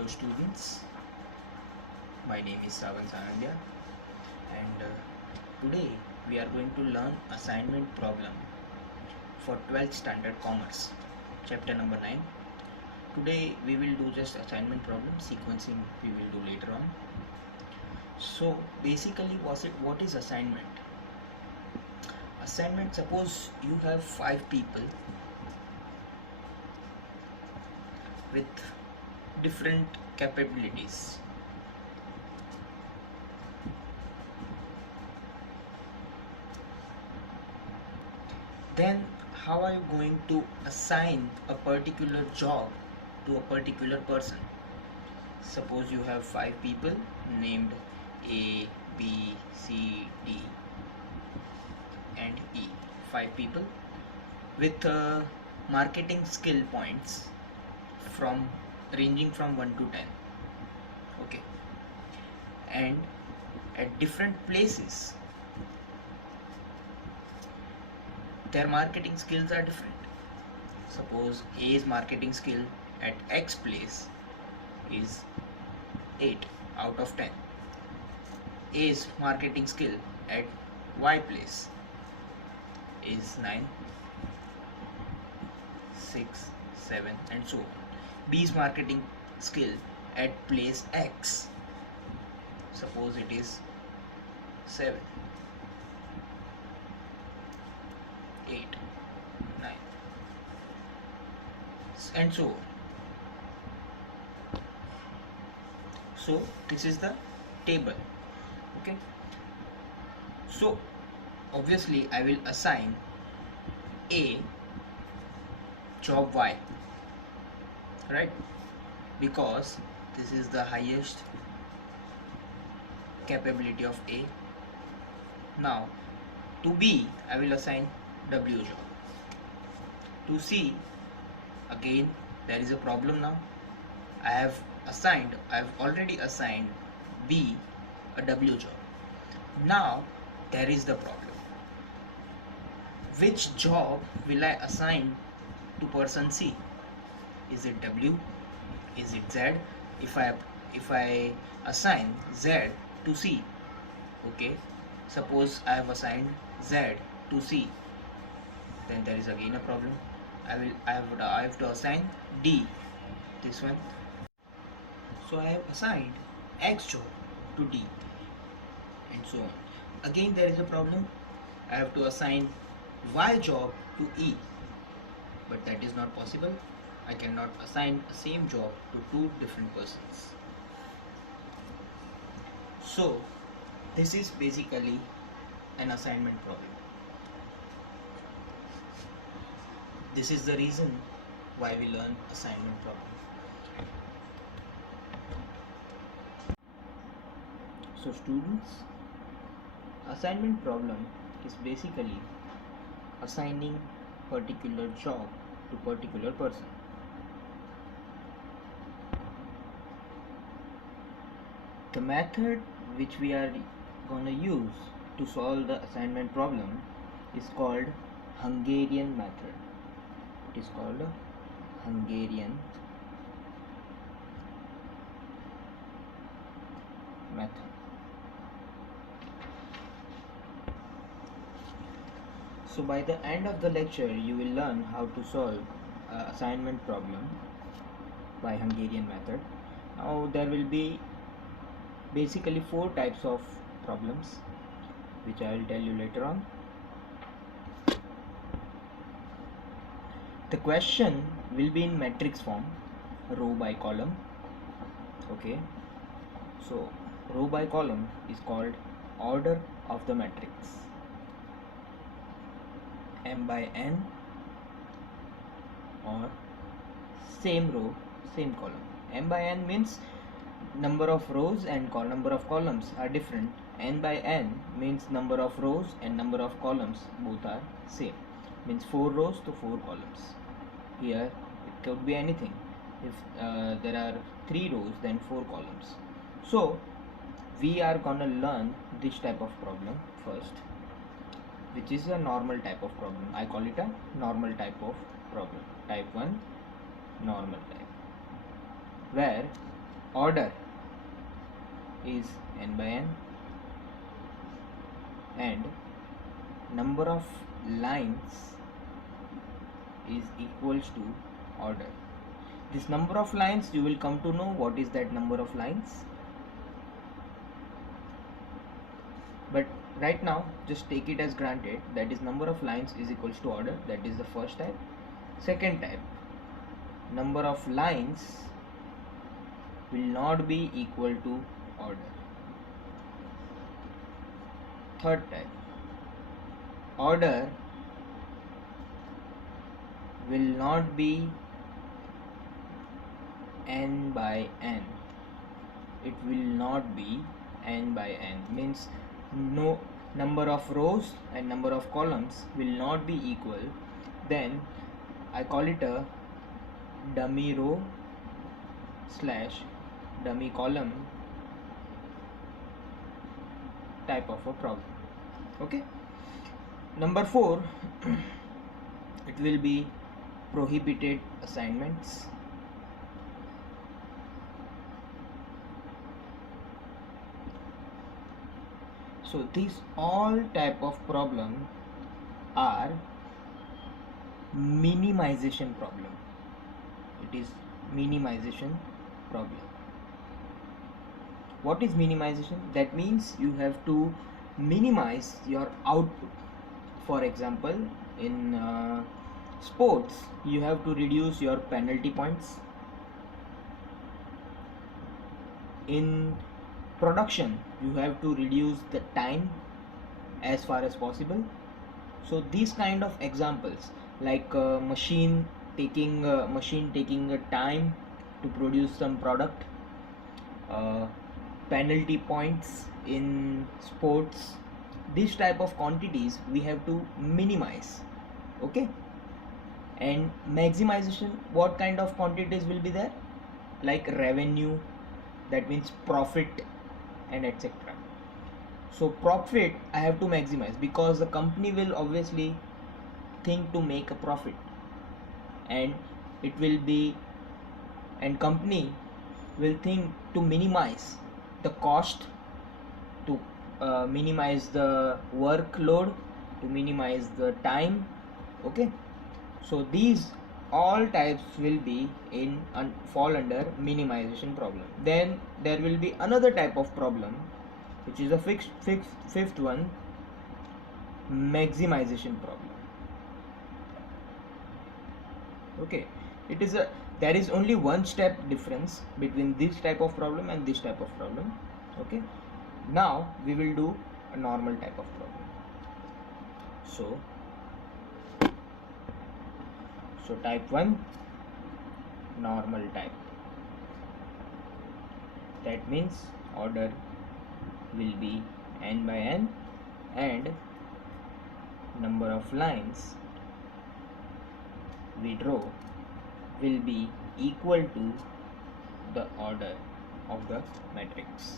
Hello students, my name is Savan Sanandya and today we are going to learn assignment problem for 12th standard commerce chapter number 9. Today we will do just assignment problem, sequencing we will do later on. So basically what is assignment? Assignment, suppose you have 5 people with different capabilities. Then how are you going to assign a particular job to a particular person? Suppose you have 5 people named A, B, C, D and E. 5 people with marketing skill points from ranging from 1 to 10. Okay, and at different places their marketing skills are different. Suppose A's marketing skill at X place is 8 out of 10. A's marketing skill at Y place is 9, 6, 7 and so on. B's marketing skill at place X, suppose it is 7, 8, 9 and so on. So this is the table. Okay, so obviously I will assign A job Y, right, because this is the highest capability of A. Now to B I will assign W job. To C, again there is a problem. Now I have already assigned B a W job. Now there is the problem. Which job will I assign to person C? Is it W? Is it Z? If I assign Z to C, okay, suppose I have assigned Z to C, then there is again a problem. I have to assign D, this one. So I have assigned X job to D and so on. Again there is a problem. I have to assign Y job to E, but that is not possible. I cannot assign the same job to two different persons. So this is basically an assignment problem. This is the reason why we learn assignment problem. So students, assignment problem is basically assigning particular job to particular person. The method which we are gonna use to solve the assignment problem is called Hungarian method. It is called a Hungarian method. So by the end of the lecture you will learn how to solve assignment problem by Hungarian method. Now there will be basically 4 types of problems which I will tell you later on. The question will be in matrix form, row by column. Okay, so row by column is called order of the matrix. M by N or same row same column. M by N means number of rows and number of columns are different. N by N means number of rows and number of columns both are same, means 4 rows to 4 columns. Here it could be anything. If there are 3 rows then 4 columns. So we are gonna learn this type of problem first, which is a normal type of problem. I call it a normal type of problem, type 1 normal type, where order is n by n, and number of lines is equals to order. This number of lines, you will come to know what is that number of lines, but right now just take it as granted that is number of lines is equals to order. That is the first type. Second type, number of lines will not be equal to order. Third type, order will not be n by n. It will not be n by n, means no number of rows and number of columns will not be equal. Then I call it a dummy row slash dummy column type of a problem. Okay. Number 4, it will be prohibited assignments. So these all type of problem are minimization problem. It is minimization problem. What is minimization? That means you have to minimize your output. For example, in sports, you have to reduce your penalty points. In production, you have to reduce the time as far as possible. So these kind of examples, like machine taking a time to produce some product, penalty points in sports, these type of quantities we have to minimize. Okay. And maximization, what kind of quantities will be there? Like revenue, that means profit, and etc. So profit I have to maximize because the company will obviously think to make a profit, and it will be, and company will think to minimize the cost, to minimize the workload, to minimize the time. Okay. So these all types will be in fall under minimization problem. Then there will be another type of problem, which is a fifth one, maximization problem. Okay. It is a, there is only one step difference between this type of problem and this type of problem. Okay. Now we will do a normal type of problem. So type 1, normal type. That means order will be n by n, and number of lines we draw will be equal to the order of the matrix.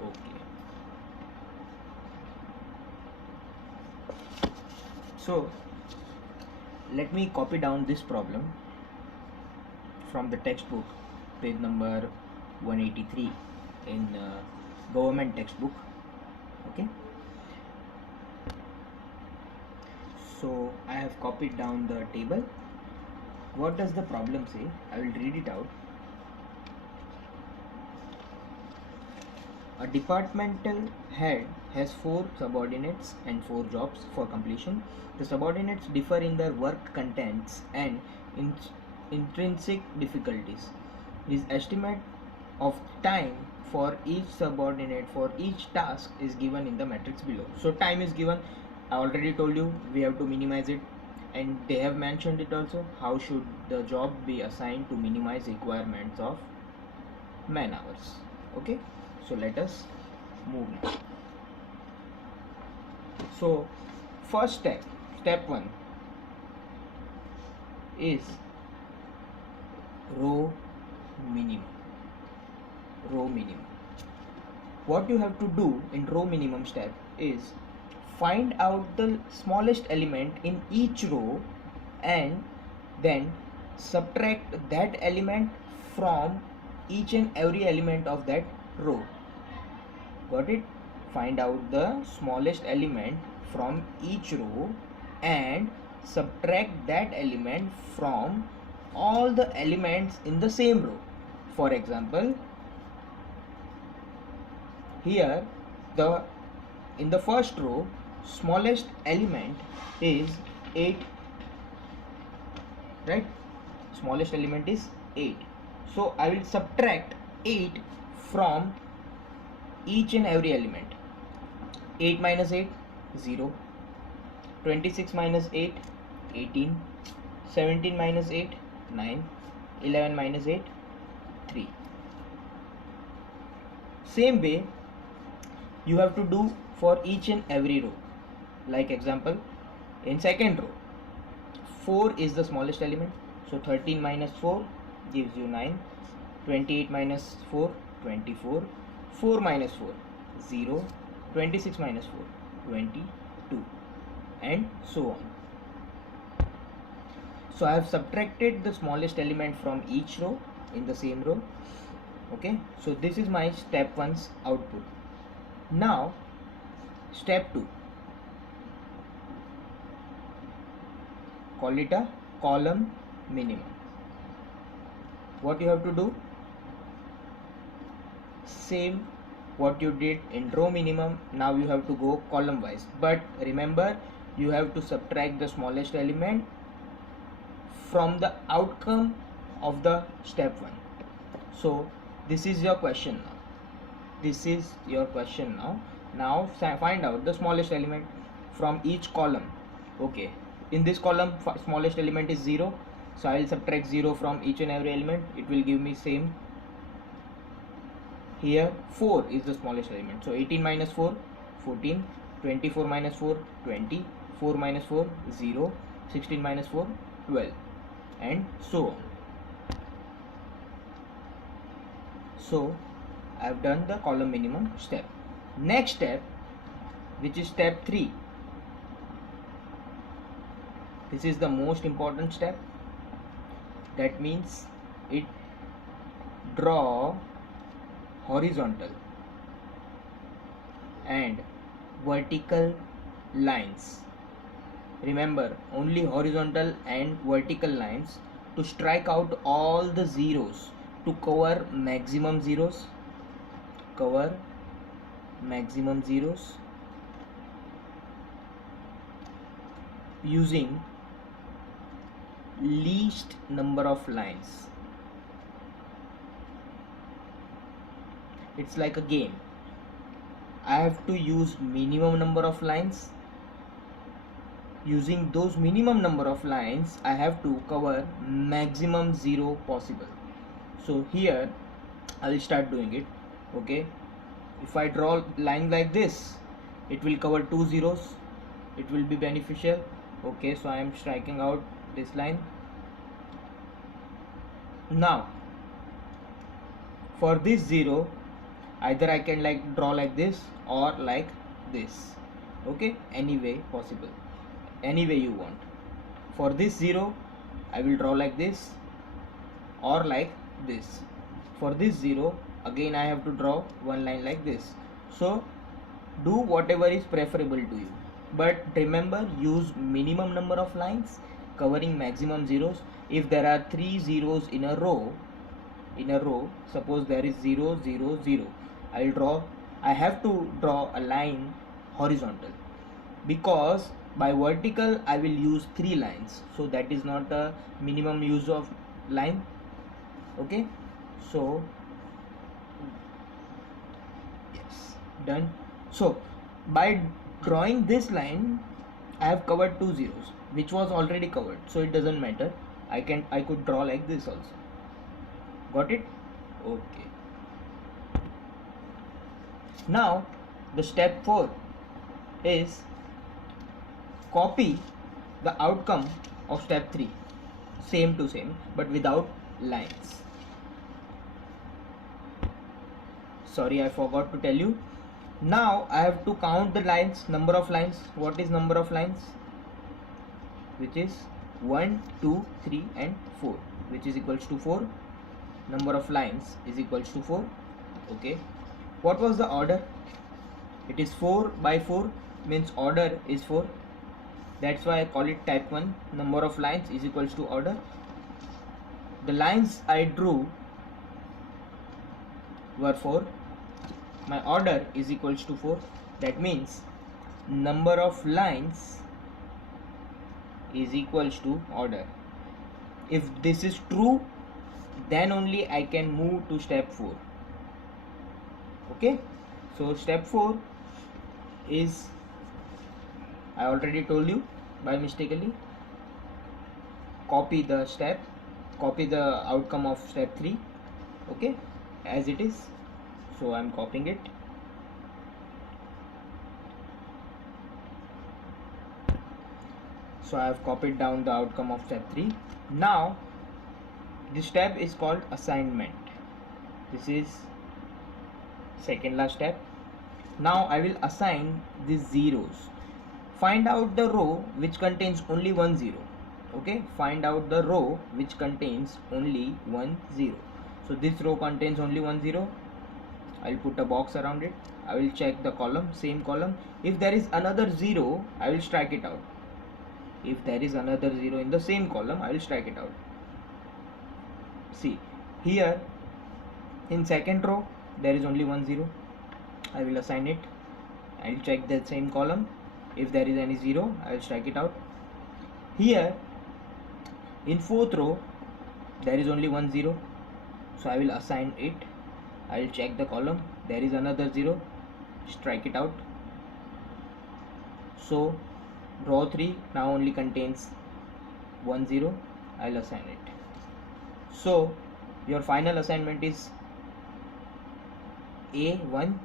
Okay. So let me copy down this problem from the textbook, page number 183 in government textbook. Okay. So I have copied down the table. What does the problem say? I will read it out. A departmental head has 4 subordinates and 4 jobs for completion. The subordinates differ in their work contents and intrinsic difficulties. His estimate of time for each subordinate for each task is given in the matrix below. So time is given. I already told you we have to minimize it, and they have mentioned it also, how should the job be assigned to minimize requirements of man hours. Okay. So let us move now. So first step 1 is row minimum. What you have to do in row minimum step is find out the smallest element in each row and then subtract that element from each and every element of that row. Got it? Find out the smallest element from each row and subtract that element from all the elements in the same row. For example, here in the first row, smallest element is 8, right? Smallest element is 8. So I will subtract 8 from each and every element. 8 minus 8, 0. 26 minus 8, 18. 17 minus 8, 9. 11 minus 8, 3. Same way you have to do for each and every row. Like example, in second row, 4 is the smallest element. So 13 minus 4 gives you 9. 28 minus 4, 24. 4 minus 4, 0. 26 minus 4, 22. And so on. So I have subtracted the smallest element from each row in the same row. Okay, so this is my step 1's output. Now step 2, call it a column minimum. What you have to do? Same what you did in row minimum, now you have to go column wise, but remember you have to subtract the smallest element from the outcome of the step 1. So this is your question now. Now find out the smallest element from each column. Okay, in this column smallest element is 0, so I will subtract 0 from each and every element. It will give me same. Here 4 is the smallest element, so 18 minus 4, 14. 24 minus 4, 20. 4 minus 4, 0. 16 minus 4, 12, and so on. So I have done the column minimum step. Next step, which is step 3, this is the most important step. That means it draw horizontal and vertical lines. Remember, only horizontal and vertical lines to strike out all the zeros, to cover maximum zeros. Using least number of lines. It's like a game. I have to use minimum number of lines. Using those minimum number of lines, I have to cover maximum zero possible. So here I will start doing it. Okay, if I draw line like this, it will cover 2 zeros. It will be beneficial. Okay, so I am striking out this line. Now for this 0, either I can draw like this or like this. Okay, any way possible, any way you want. For this 0, I will draw like this or like this. For this 0, again I have to draw one line like this. So do whatever is preferable to you, but remember, use minimum number of lines covering maximum zeros. If there are 3 zeros in a row, suppose there is 0 0 0, I have to draw a line horizontal, because by vertical I will use 3 lines, so that is not a minimum use of line. Okay, so yes, done. So by drawing this line, I have covered 2 zeros, which was already covered, so it doesn't matter. I could draw like this also. Got it? Okay. Now the step 4 is copy the outcome of step 3, same to same, but without lines. Sorry, I forgot to tell you. Now I have to count the lines, number of lines. What is number of lines? Which is 1 2 3 and 4, which is equals to 4. number of lines is equals to 4. Okay, what was the order? It is 4 by 4, means order is 4. That's why I call it type 1. Number of lines is equals to order. The lines I drew were 4. My order is equals to 4. That means number of lines is equals to order. If this is true, then only I can move to step 4. Okay, so step 4 is, I already told you by mistakenly, copy the outcome of step 3. Okay, as it is. So I'm copying it. So I have copied down the outcome of step 3. Now this step is called assignment. This is second last step. Now I will assign these zeros. Find out the row which contains only 1 0. Okay, find out the row which contains only 1 0. So this row contains only 1 0. I'll put a box around it. I will check the column, same column. If there is another 0, I will strike it out. If there is another 0 in the same column, I will strike it out. See, here in second row there is only 1 0. I will assign it. I will check the same column. If there is any 0, I will strike it out. Here in fourth row there is only 1 0, so I will assign it. I will check the column. There is another 0, strike it out. So row 3 now only contains 1 0. I will assign it. So your final assignment is A1,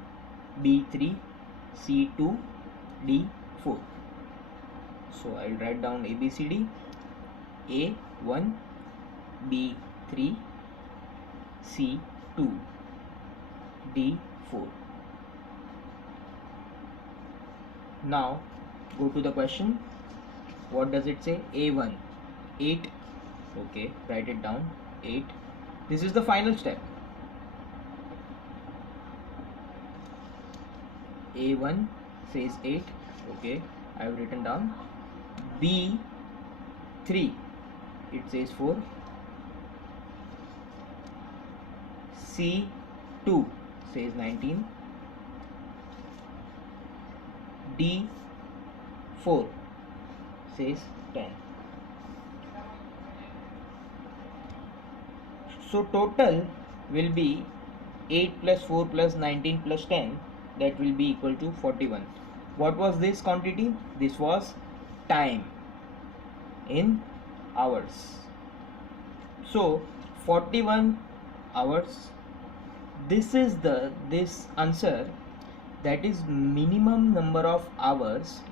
B3, C2, D4. So I will write down ABCD. A1, B3, C2, D4. Now go to the question. What does it say? A1, 8. Okay, write it down, 8. This is the final step. A1 says 8. Okay, I have written down. B3, it says 4. C2 says 19. D4 says 10. So total will be 8 plus 4 plus 19 plus 10, that will be equal to 41. What was this quantity? This was time in hours. So 41 hours. This is this answer, that is minimum number of hours,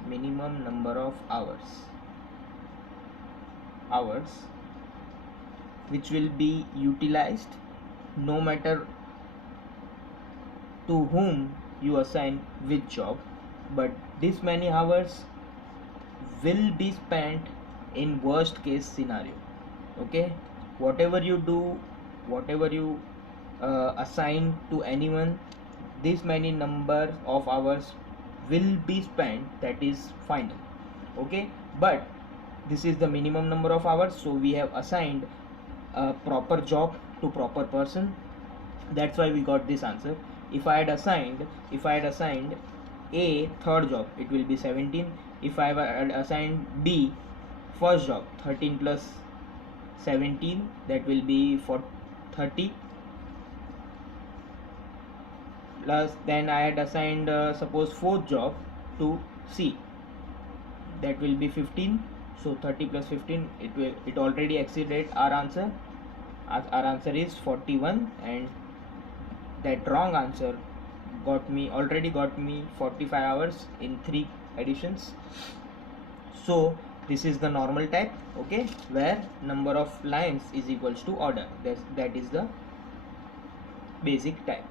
which will be utilized no matter to whom you assign which job, but this many hours will be spent in worst case scenario. Okay, whatever you do, whatever you assign to anyone, this many number of hours will be spent, that is final. Okay, but this is the minimum number of hours, so we have assigned a proper job to proper person. That's why we got this answer. If I had assigned A third job, it will be 17. If I had assigned B first job, 13 plus 17, that will be for 30. Plus then I had assigned suppose fourth job to C, that will be 15. So 30 plus 15, it already exceeded our answer. Our answer is 41, and that wrong answer already got me 45 hours in 3 additions. So this is the normal type. Okay, where number of lines is equals to order. That is the basic type.